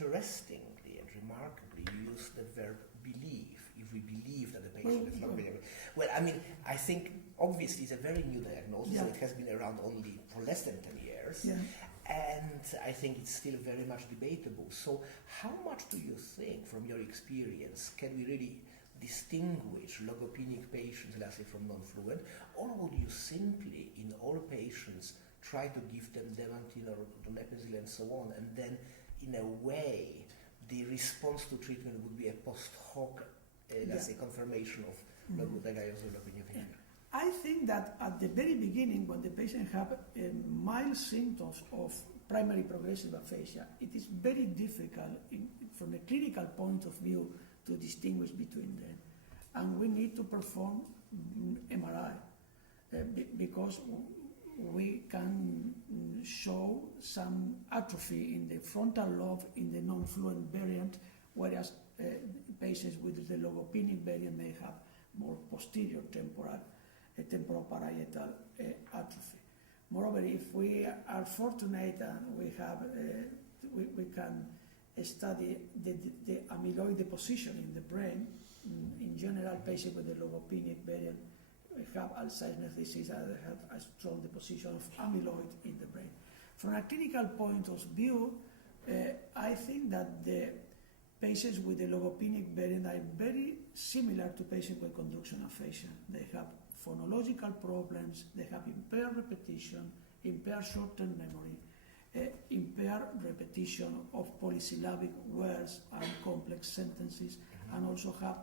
interestingly and remarkably, you use the verb believe. If we believe that the patient is not being able. Well, I mean, I think obviously it's a very new diagnosis. Yeah. It has been around only for less than 10 years. Yeah. And I think it's still very much debatable. So how much do you think, from your experience, can we really distinguish logopenic patients, let's say, from non-fluent, or would you simply, in all patients, try to give them Demantil or donepezil and so on, and then, in a way, the response to treatment would be a post hoc, let's say, confirmation of diagnosis of logopenic behavior? I think that at the very beginning, when the patient have mild symptoms of primary progressive aphasia, it is very difficult from a clinical point of view to distinguish between them. And we need to perform MRI because we can show some atrophy in the frontal lobe in the non-fluent variant, whereas patients with the logopenic variant may have more posterior temporoparietal atrophy. Moreover, if we are fortunate and we have, we can study the amyloid deposition in the brain. In general, patients with the logopenic variant have Alzheimer's disease and have a strong deposition of amyloid in the brain. From a clinical point of view, I think that the patients with the logopenic variant are very similar to patients with conduction aphasia. They have phonological problems, they have impaired repetition, impaired short-term memory, impaired repetition of polysyllabic words and complex sentences, and also have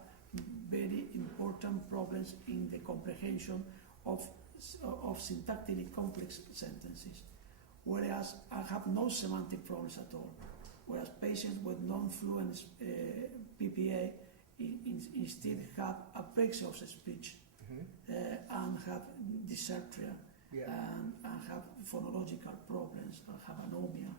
very important problems in the comprehension of syntactically complex sentences, whereas I have no semantic problems at all. Whereas patients with non-fluent PPA instead have apraxia of speech and have dysarthria and have phonological problems, have anomia.